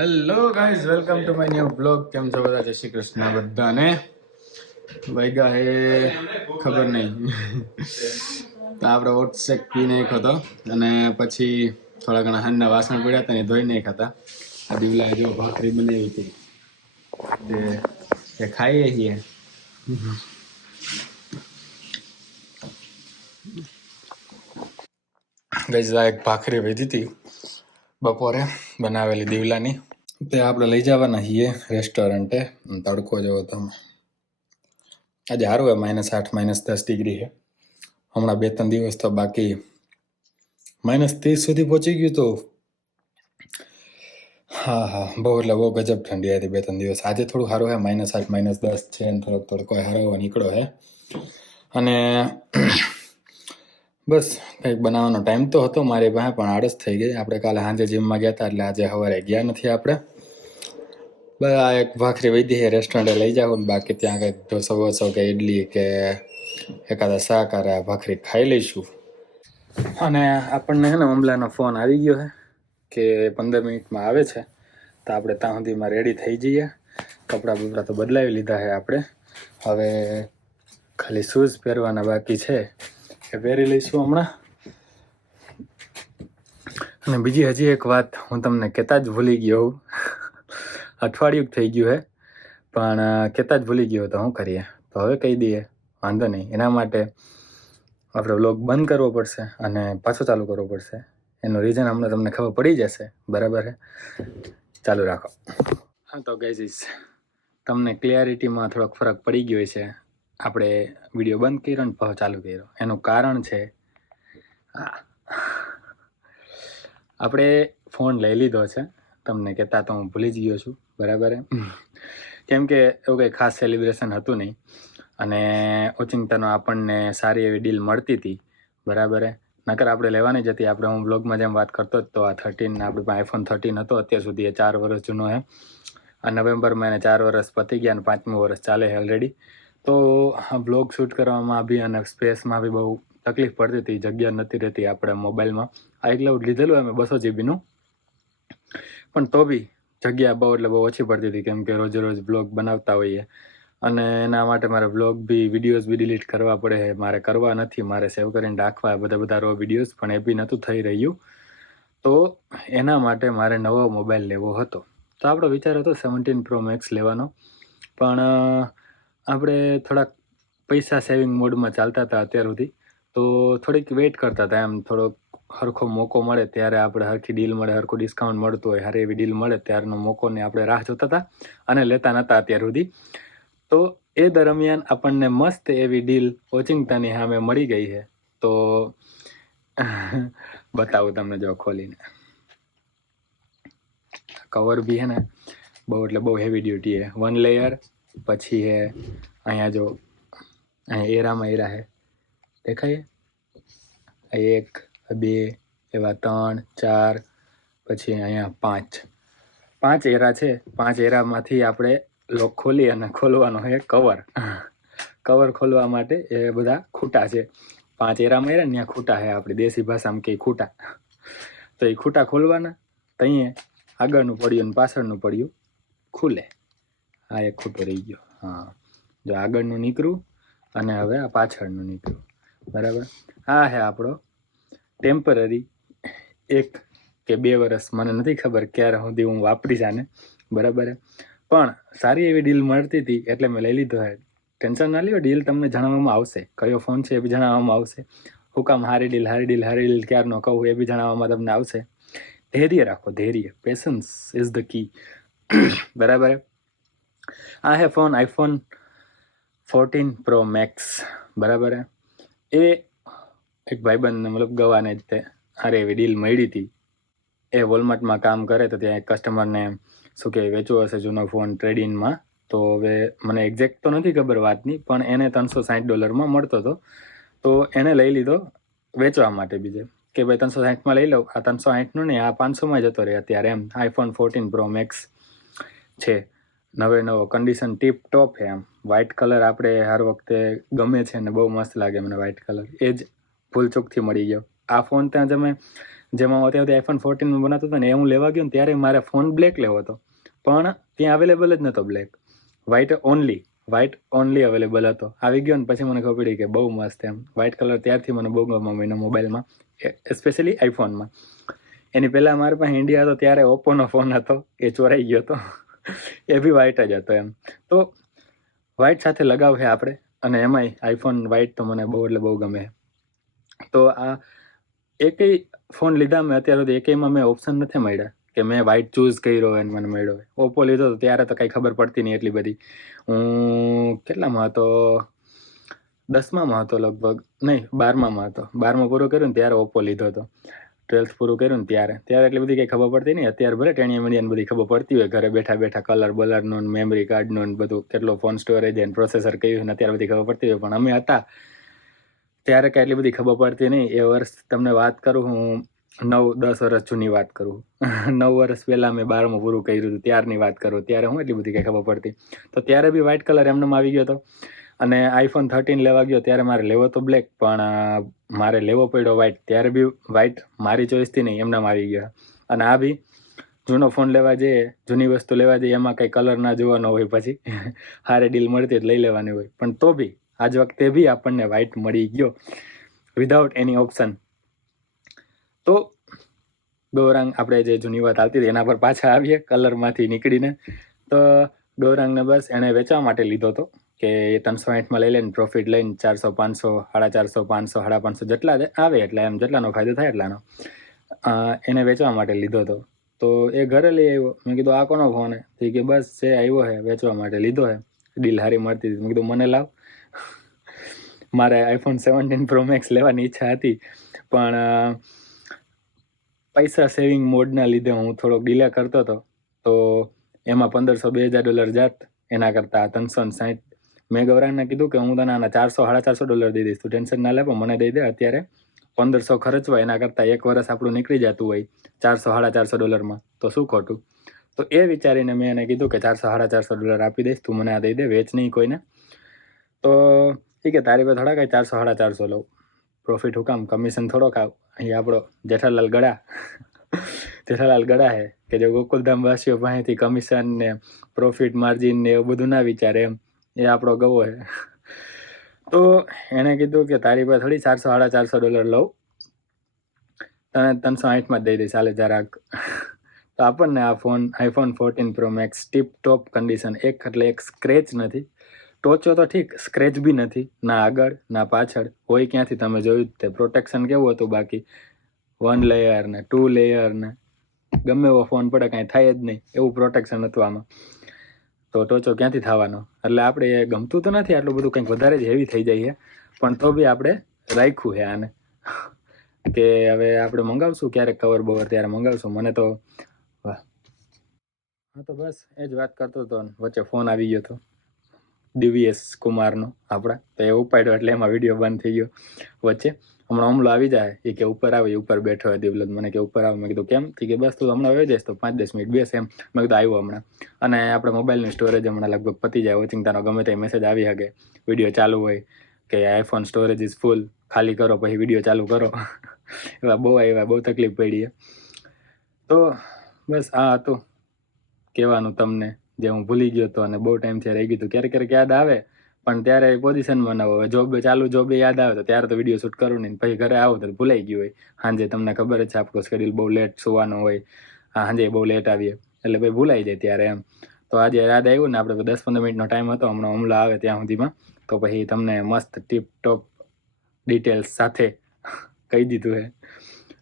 Hello guys, welcome to my new blog. કેમ છો બધા? જય શ્રી કૃષ્ણ બધાને. વાગ્યા હે ખબર નહીં. તો આપણે વોટ્સએપ પી નાખ્યો હતો અને પછી થોડા ઘણા હાંડના વાસણ પડ્યા હતા ને ધોઈ નાખ્યા હતા. આ દીવલા જો ભાખરી બનાવી હતી તે ખાઈએ છીએ. ગાઈઝ આ એક ભાખરી વધી હતી બપોરે બનાવેલી દીવલાની. તે આપણે લઈ જવાના છીએ રેસ્ટોરન્ટે. તડકો જેવો તમે આજે સારું હોય, -8 -10 ડિગ્રી છે. હમણાં 2-3 દિવસ તો બાકી -30 સુધી પહોંચી ગયું તો હા બહુ એટલે બહુ ગજબ ઠંડી હતી 2-3 દિવસ. આજે થોડું સારું છે, -8 -10 છે ને થોડોક તડકો સારો નીકળ્યો છે. અને બસ કંઈક બનાવવાનો ટાઈમ તો હતો મારી પાસે, પણ આળસ થઈ ગઈ. આપણે કાલે સાંજે જીમમાં ગયા હતા એટલે આજે સવારે ગયા નથી આપણે. બસ આ એક ભાખરી વધી છે, રેસ્ટોરન્ટે લઈ જાવ ને બાકી ત્યાં કંઈક ઢોસો વોસો કે ઇડલી કે એકાદા શાક આ ભાખરી ખાઈ લઈશું. અને આપણને છે ને મમલાનો ફોન આવી ગયો છે કે 15 મિનિટમાં આવે છે, તો આપણે ત્યાં સુધીમાં રેડી થઈ જઈએ. કપડાં બપડા તો બદલાવી લીધા છે આપણે, હવે ખાલી શૂઝ પહેરવાના બાકી છે એ પહેરી લઈશું હમણાં. અને બીજી હજી એક વાત હું તમને કહેતા જ ભૂલી ગયો. અઠવાડિયું થઈ ગયું છે પણ કહેતા જ ભૂલી ગયો, તો શું કરીએ? તો હવે કહી દઈએ, વાંધો નહીં. એના માટે આપણે વ્લોગ બંધ કરવો પડશે અને પાછો ચાલુ કરવો પડશે. એનું રીઝન હમણાં તમને ખબર પડી જશે, બરાબર છે? ચાલુ રાખો. હા તો ગાઈઝ, તમને ક્લિયરિટીમાં થોડોક ફરક પડી ગયો છે. આપણે વિડીયો બંધ કર્યો ને પાછો ચાલુ કર્યો. એનું કારણ છે આપણે ફોન લઈ લીધો છે. તમને કહેતા તો હું ભૂલી જ ગયો છું, બરાબર. કેમ કે એવું કંઈ ખાસ સેલિબ્રેશન હતું નહીં અને ઓચિંતાનો આપણને સારી એવી ડીલ મળતી હતી, બરાબર. નકર આપણે લેવાની જ હતી. આપણે હું બ્લોગમાં જેમ વાત કરતો જ તો આ 13 આપણી પાસે iPhone 13 હતો અત્યાર સુધી. એ 4 વર્ષ જૂનો છે. આ નવેમ્બરમાં એને 4 વર્ષ પતી ગયા અને 5મું વર્ષ ચાલે છે ઓલરેડી. તો બ્લોગ શૂટ કરવામાં બી અને સ્પેસમાં બી બહુ તકલીફ પડતી હતી, જગ્યા નથી રહેતી આપણે મોબાઈલમાં. આ iCloud લીધેલું અમે 200 GBનું, પણ તો બી જગ્યા બહુ એટલે બહુ ઓછી પડતી હતી, કેમ કે રોજ રોજ બ્લોગ બનાવતા હોઈએ અને એના માટે મારે બ્લોગ બી વિડીયોઝ બી ડિલીટ કરવા પડે છે. મારે કરવા નથી, મારે સેવ કરીને રાખવા બધા રો વિડીયોઝ, પણ એ બી નહોતું થઈ રહ્યું. તો એના માટે મારે નવો મોબાઈલ લેવો હતો. તો આપણો વિચાર હતો 17 Pro Max લેવાનો, પણ આપણે થોડાક પૈસા સેવિંગ મોડમાં ચાલતા હતા અત્યાર સુધી, તો થોડીક વેઇટ કરતા હતા એમ. થોડોક સરખો મોકો મળે ત્યારે આપણે સરખી ડીલ મળે, સરખું ડિસ્કાઉન્ટ મળતું હોય, સારી એવી ડીલ મળે ત્યારનો મોકોને આપણે રાહ જોતા હતા અને લેતા નહોતા અત્યાર સુધી. તો એ દરમિયાન આપણને મસ્ત એવી ડીલ ઓચિંતાની સામે મળી ગઈ છે. તો બતાવું તમને, જો ખોલીને. કવર બી છે ને બહુ એટલે બહુ હેવી ડ્યુટી છે. 1 લેયર, પછી છે અહીંયા જો અહીંયા એરામાં એરા છે, દેખાય? 1 2 એવા 3 4, પછી અહીંયા 5 એરા છે. 5 એરામાંથી આપણે લોક ખોલી અને ખોલવાનો છે કવર. કવર ખોલવા માટે એ બધા ખૂટા છે. 5 એરામાં એરા ને ત્યાં ખૂટા છે, આપણી દેશી ભાષામાં કે ખૂટા. તો એ ખૂટા ખોલવાના, તો અહીંયા આગળનું પડ્યું અને પાછળનું પડ્યું ખુલે. આ એક ખૂટો રહી ગયો. હા, જો આગળનું નીકળ્યું અને હવે આ પાછળનું નીકળ્યું, બરાબર. આ છે આપણો ટેમ્પરરી 1 કે 2 વર્ષ, મને નથી ખબર ક્યારે સુધી હું વાપરીશ આને, બરાબર. પણ સારી એવી ડીલ મળતી હતી એટલે મેં લઈ લીધો છે. ટેન્શન ના લ્યો, ડીલ તમને જણાવવામાં આવશે. કયો ફોન છે એ બી જણાવવામાં આવશે. હું કામ હારી ડીલ ક્યારનો કહું એ બી જણાવવામાં તમને આવશે. ધૈર્ય રાખો, ધૈર્ય. પેશન્સ ઇઝ ધ કી, બરાબર. આ હે ફોન iPhone 14 Pro Max, બરાબર. એ એક ભાઈબંધને મતલબ ગવાને જ તે સારી એવી ડીલ મળી હતી. એ વોલમાર્ટમાં કામ કરે તો ત્યાં એક કસ્ટમરને શું કહેવાય વેચવો હશે જૂનો ફોન ટ્રેડિંગમાં. તો હવે મને એક્ઝેક્ટ તો નથી ખબર વાતની, પણ એને $360 મળતો હતો. તો એને લઈ લીધો વેચવા માટે બીજે, કે ભાઈ 360માં લઈ લઉં. આ 360નું નહીં, આ 500માં જતો રહે અત્યારે એમ. iPhone 14 Pro Max છે, નવો કન્ડિશન ટીપ ટોપ છે એમ. વ્હાઇટ કલર આપણે હર વખતે ગમે છે ને બહુ મસ્ત લાગે મને વ્હાઇટ કલર. એ જ ભૂલચૂકથી મળી ગયો. આ ફોન ત્યાં તમે જેમાં અત્યારે સુધી આઈફોન 14 બનાવતો હતો ને એ હું લેવા ગયો ને ત્યારે મારે ફોન બ્લેક લેવો હતો, પણ ત્યાં અવેલેબલ જ નહોતો બ્લેક, વ્હાઇટ ઓનલી અવેલેબલ હતો. આવી ગયો ને પછી મને ખબર પડી કે બહુ મસ્ત એમ વ્હાઇટ કલર ત્યારથી મને બહુ ગમવા માંડ્યો મોબાઈલમાં, એસ્પેશિયલી આઈફોનમાં. એની પહેલાં મારી પાસે ઇન્ડિયા હતો ત્યારે ઓપ્પોનો ફોન હતો, એ ચોરાઈ ગયો હતો, એ બી વ્હાઇટ જ હતો એમ. તો વ્હાઇટ સાથે લગાવ છે આપણે, અને એમાંય આઈફોન વ્હાઇટ તો મને બહુ એટલે બહુ ગમે. તો આ એકેય ફોન લીધા મેં અત્યાર સુધી એકેયમાં મેં ઓપ્શન નથી મળ્યા કે મેં વ્હાઇટ ચૂઝ કર્યો હોય અને મને મળ્યો હોય. ઓપ્પો લીધો તો ત્યારે તો કંઈ ખબર પડતી નહીં એટલી બધી. હું કેટલામાં હતો, 10મામાં હતો લગભગ, નહીં 12મામાં હતો. 12મું પૂરું કર્યું ને ત્યારે ઓપ્પો લીધો હતો. 12th પૂરું કર્યું ને ત્યારે એટલી બધી કંઈ ખબર પડતી નહીં. અત્યારે ભલે ટેણીયા મીડિયાને બધી ખબર પડતી હોય, ઘરે બેઠા બેઠા કલર બલરનું, મેમરી કાર્ડનું બધું, કેટલો ફોન સ્ટોરેજ અને પ્રોસેસર કયું ને અત્યારે બધી ખબર પડતી હોય. પણ અમે હતા ત્યારે કાંઈ એટલી બધી ખબર પડતી નહીં. એ વર્ષ તમને વાત કરું, હું 9-10 વર્ષ જૂની વાત કરું. 9 વર્ષ પહેલાં મેં 12મું પૂરું કર્યું હતું ત્યારની વાત કરું. ત્યારે હું એટલી બધી કંઈ ખબર પડતી. તો ત્યારે બી વ્હાઇટ કલર એમનેમ આવી ગયો હતો. અને આઈફોન 13 લેવા ગયો ત્યારે મારે લેવો તો બ્લેક, પણ મારે લેવો પડ્યો વ્હાઇટ. ત્યારે બી વ્હાઇટ મારી ચોઈસથી નહીં, એમનેમ આવી ગયા. અને આ બી જૂનો ફોન લેવા જઈએ, જૂની વસ્તુ લેવા જઈએ, એમાં કંઈ કલર ના જોવાનો હોય, પછી હારે ડીલ મળતી લઈ લેવાની હોય. પણ તો બી આજ વખતે બી આપણને વ્હાઇટ મળી ગયો વિધાઉટ એની ઓપ્શન. તો ગૌરાંગ, આપણે જે જૂની વાત આવતી હતી એના પર પાછા આવીએ કલરમાંથી નીકળીને. તો ગૌરાંગને બસ એણે વેચવા માટે લીધો હતો કે 360માં લઈ લઈને પ્રોફિટ લઈને 400, 500, 450, 500, 550 જેટલા આવે એટલા, એમ જેટલાનો ફાયદો થાય એટલાનો એને વેચવા માટે લીધો હતો. તો એ ઘરે લઈ આવ્યો. મેં કીધું આ કોનો ફોન હે? કે બસ છે આવ્યો હે વેચવા માટે, લીધો હે, ડીલ હારી મળતી હતી. મેં કીધું મને લાવ. મારે આઈફોન 17 પ્રો મેક્સ લેવાની ઈચ્છા હતી, પણ પૈસા સેવિંગ મોડના લીધે હું થોડોક ડીલે કરતો હતો. તો એમાં $1,500-2,000 જાત, એના કરતાં 360. મેં ગૌરાંગને કીધું કે હું તને આના $400-450 દઈ દઈશ, તું ટેન્શન ના લે, પણ મને દઈ દે. અત્યારે 1,500 ખર્ચવા એના કરતાં 1 વર્ષ આપણું નીકળી જતું હોય $400-450 તો શું ખોટું? તો એ વિચારીને મેં એને કીધું કે $400-450 આપી દઈશ, તું મને આ દઈ દે, વેચ નહીં કોઈને. તો ઠીક છે, તારી પાસે થોડા કાંઈ 400-450 લઉં, પ્રોફિટ હું કામ, કમિશન થોડો ખાવ. અહીં આપણો જેઠાલાલ ગળા હે કે જો ગોકુલધામ વાસીઓ પાસેથી કમિશન ને પ્રોફિટ માર્જિન ને એવું બધું ના વિચારે, એમ એ આપણો ગવો હે. તો એણે કીધું કે તારી પાસે થોડી $400-450 લઉં, તને 360માં જ દઈ દઈશ, ચાલે જરાક. તો આપણને આ phone iPhone 14 pro max tip top condition, એટલે એક સ્ક્રેચ નથી, ટોચો તો ઠીક, સ્ક્રેચ બી નથી, ના આગળ ના પાછળ, હોય ક્યાંથી તમે જોયું જ તે. પ્રોટેક્શન કેવું હતું બાકી, 1 લેયર ને 2 લેયર ને ગમે એવો ફોન પડે કાંઈ થાય જ નહીં એવું પ્રોટેક્શન હતું આમાં. તો ટોચો ક્યાંથી થવાનો? એટલે આપણે એ ગમતું તો નથી, આટલું બધું કંઈક વધારે જ હેવી થઈ જાય છે, પણ તો બી આપણે રાખ્યું છે આને કે હવે આપણે મંગાવશું ક્યારેક કવર બવર ત્યારે મંગાવશું. મને તો વાહ. હા, તો બસ એ જ વાત કરતો હતો, વચ્ચે ફોન આવી ગયો હતો દિવ્યેશ કુમારનો આપણા, તો એ ઉપાડ્યો એટલે એમાં વિડીયો બંધ થઈ ગયો વચ્ચે. હમણાં હમલો આવી જાય, એ કે ઉપર આવે, ઉપર બેઠો હોય દિવલત, મને કે ઉપર આવે. મેં કીધું કેમ? કે બસ તું હમણાં આવી જઈશ તો 5-10 મિનિટ બેસ એમ. મેં કીધું આવ્યો હમણાં. અને આપણે મોબાઈલનું સ્ટોરેજ હમણાં લગભગ પતી જાય, ઓચિંતાનો ગમે તે મેસેજ આવી શકે, વિડીયો ચાલુ હોય કે આઈફોન સ્ટોરેજ ઇઝ ફૂલ, ખાલી કરો પછી વિડીયો ચાલુ કરો. એવા બહુ તકલીફ પડી. તો બસ આ હતું કહેવાનું તમને, જે હું ભૂલી ગયો હતો અને બહુ ટાઈમથી રહી ગયું હતું. ક્યારેક યાદ આવે, પણ ત્યારે પોઝિશનમાં ન હોય. જોબ યાદ આવે તો ત્યારે તો વિડીયો શૂટ કરું નહીં, પછી ઘરે આવો તો ભૂલાઈ ગયું હોય. સાંજે તમને ખબર જ છે આપણો શેડ્યુલ બહુ લેટ સુવાનો હોય, સાંજે બહુ લેટ આવીએ એટલે ભાઈ ભૂલાઈ જાય ત્યારે એમ. તો આજે યાદ આવ્યું ને, આપણે 10-15 મિનિટનો ટાઈમ હતો, હમણાં હમલો આવે ત્યાં સુધીમાં, તો પછી તમને મસ્ત ટીપ ટોપ ડિટેલ્સ સાથે કહી દીધું છે.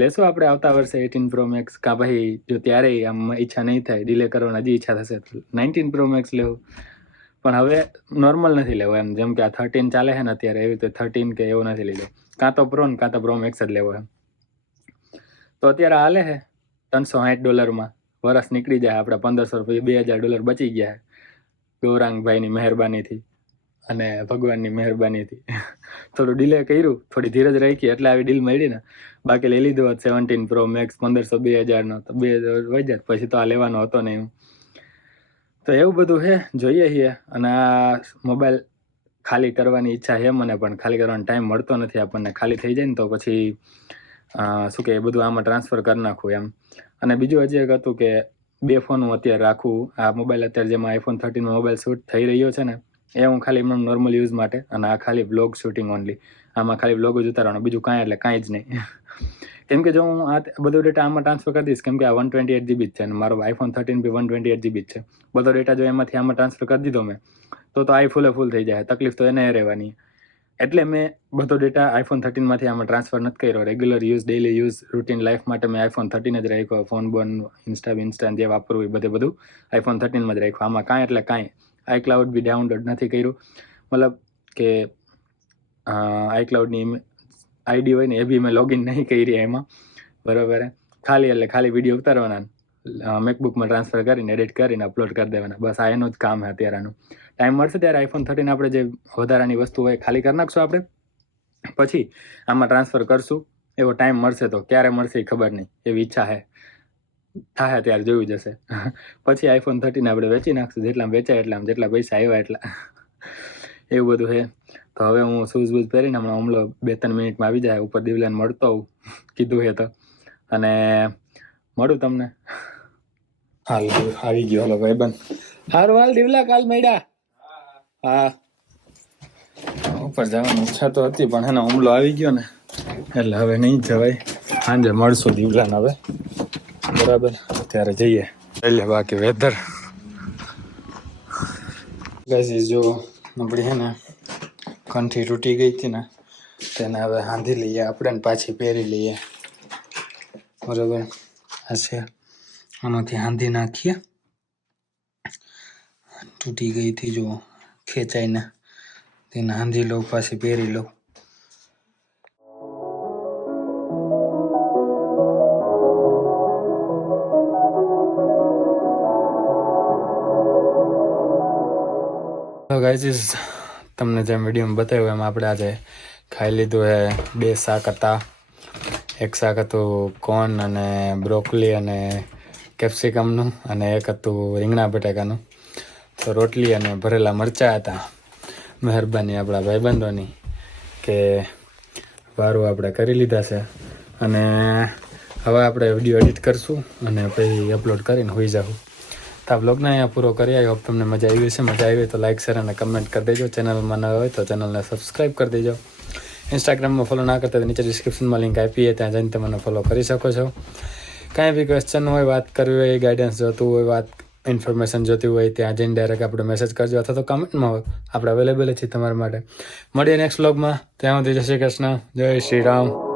લેશું આપણે આવતા વર્ષે 18 પ્રો મેક્સ, કાં પછી જો ત્યારે આમ ઈચ્છા નહીં થાય, ડિલે કરવાની હજી ઈચ્છા થશે 19 પ્રો મેક્સ લેવું. પણ હવે નોર્મલ નથી લેવો એમ, જેમ કે આ 13 ચાલે છે ને અત્યારે, એવી રીતે 13 કે એવું નથી લીધો, કાં તો પ્રો ને કાં તો પ્રો મેક્સ જ લેવો એમ. તો અત્યારે હાલે છે $360માં, વરસ નીકળી જાય, આપણે 1500 પછી $2000 બચી ગયા છે ગૌરાંગભાઈની મહેરબાનીથી અને ભગવાનની મહેરબાનીથી. થોડું ડિલે કર્યું, થોડી ધીરજ રાખી એટલે આવી ડીલ મળી ને, બાકી લઈ લીધું હોત 17 પ્રો મેક્સ 1500-2000નો તો 2000 વહી જાય, પછી તો આ લેવાનો હતો નહીં. તો એવું બધું છે, જોઈએ છીએ. અને આ મોબાઈલ ખાલી કરવાની ઈચ્છા છે મને, પણ ખાલી કરવાનો ટાઈમ મળતો નથી આપણને. ખાલી થઈ જાય ને તો પછી શું કે એ બધું આમાં ટ્રાન્સફર કરી નાખું એમ. અને બીજું હજી એક હતું કે 2 ફોન હું અત્યારે રાખું. આ મોબાઈલ અત્યારે જેમાં iPhone 13 મોબાઈલ શૂટ થઈ રહ્યો છે ને એ હું ખાલી એમનો નોર્મલ યુઝ માટે, અને આ ખાલી વ્લોગ શૂટિંગ ઓનલી. આમાં ખાલી વ્લોગ જ ઉતારવાનો, બીજું કાંઈ એટલે કાંઈ જ નહીં. કેમ કે જો હું આ બધો ડેટા આમાં ટ્રાન્સફર કરી દઈશ, કેમ કે આ 128 GB જ છે અને મારો iPhone 13 બી 128 GB જ છે. બધો ડેટા જો એમાંથી આમાં ટ્રાન્સફર કરી દીધો મેં તો આ ફૂલે ફૂલ થઈ જાય. તકલીફ તો એને રહેવાની. એટલે મેં બધો ડેટા iPhone 13 માંથી આમાં ટ્રાન્સફર નથી કર્યો. Regular use, daily use, routine life માટે મેં iPhone 13 જ રાખ્યો. ફોન બોન, ઇન્સ્ટા જે વાપરવું એ બધું iPhone 13 માં જ રાખ્યું. આમાં કાંઈ એટલે કાંઈ iCloud બી ડાઉનલોડ નથી કર્યું. મતલબ કે iCloudની આઈડી હોય ને એ બી મેં લોગિન નહીં કરી એમાં, બરાબર. ખાલી વિડીયો ઉતારવાના, મેકબુકમાં ટ્રાન્સફર કરીને એડિટ કરીને અપલોડ કરી દેવાના. બસ આ એનું જ કામ છે અત્યારનું. ટાઈમ મળશે ત્યારે iPhone 13 આપણે જે વધારાની વસ્તુ હોય ખાલી કરી નાખશું આપણે, પછી આમાં ટ્રાન્સફર કરશું. એવો ટાઈમ મળશે તો, ક્યારે મળશે એ ખબર નહીં, એવી ઈચ્છા છે. થાય ત્યારે જોયું જશે. પછી iPhone 13 આપણે વેચી નાખશું, જેટલા વેચાય એટલા, જેટલા પૈસા આવ્યા એટલા. એવું બધું છે. તો હવે હું શૂઝ બૂઝ પહેરીને હમણાં હમલો 2-3 મિનિટમાં આવી જાય. ઉપર દિવલાને મળતો હોઉં કીધું છે તો, અને મળું તમને. હાલ આવી ગયો. હાલો ભાઈબંધ. હારું હાલ દિવલા, કાલ મળ્યા. હા, ઉપર જવાની ઈચ્છા તો હતી પણ એનો હુમલો આવી ગયો ને એટલે હવે નહીં જવાય. સાંજે મળશું દિવલાને હવે, બરાબર. ત્યારે જઈએ. એટલે બાકી વેધર ગાઈસ જો આપણી છે ને કંઠી તૂટી ગઈ હતી ને, તેને હવે હાંધી લઈએ આપણે ને પાછી પહેરી લઈએ, બરાબર. આ છે, આમાંથી હાંધી નાખીએ. તૂટી ગઈ હતી જો, ખેંચાઈને તેને હાંધી લઉં, પાછી પહેરી લઉં. ગાઈઝ તમને જેમ વિડીયોમાં બતાવ્યું એમ આપણે આજે ખાઈ લીધું છે. 2 શાક હતા. એક શાક હતું કોર્ન અને બ્રોકોલી અને કેપ્સિકમનું, અને એક હતું રીંગણા બટાકાનું. તો રોટલી અને ભરેલા મરચાં હતા. મહેરબાની આપણા ભાઈબંધોની કે વારું આપણે કરી લીધા છે. અને હવે આપણે વિડીયો એડિટ કરશું અને પછી અપલોડ કરીને હોઈ જાઉં. તો આ બ્લોગને અહીંયા પૂરો કરી. આઈ હોપ તમને મજા આવી હશે. મજા આવી તો લાઇક, શેર અને કમેન્ટ કરી દેજો. ચેનલમાં ન હોય તો ચેનલને સબસ્ક્રાઈબ કરી દેજો. ઇન્સ્ટાગ્રામમાં ફોલો ના કરતા તો નીચે ડિસ્ક્રિપ્શનમાં લિંક આપીએ, ત્યાં જઈને તમે મને ફોલો કરી શકો છો. કાંઈ બી ક્વેશ્ચન હોય, વાત કરવી હોય, ગાઈડન્સ જોતું હોય, વાત ઇન્ફોર્મેશન જોતી હોય, ત્યાં જઈને ડાયરેક્ટ આપણે મેસેજ કરજો અથવા તો કમેન્ટમાં હોય. આપણે અવેલેબલ છીએ તમારા માટે. મળીએ નેક્સ્ટ બ્લોગમાં. ત્યાં સુધી જય શ્રી કૃષ્ણ, જય શ્રી રામ.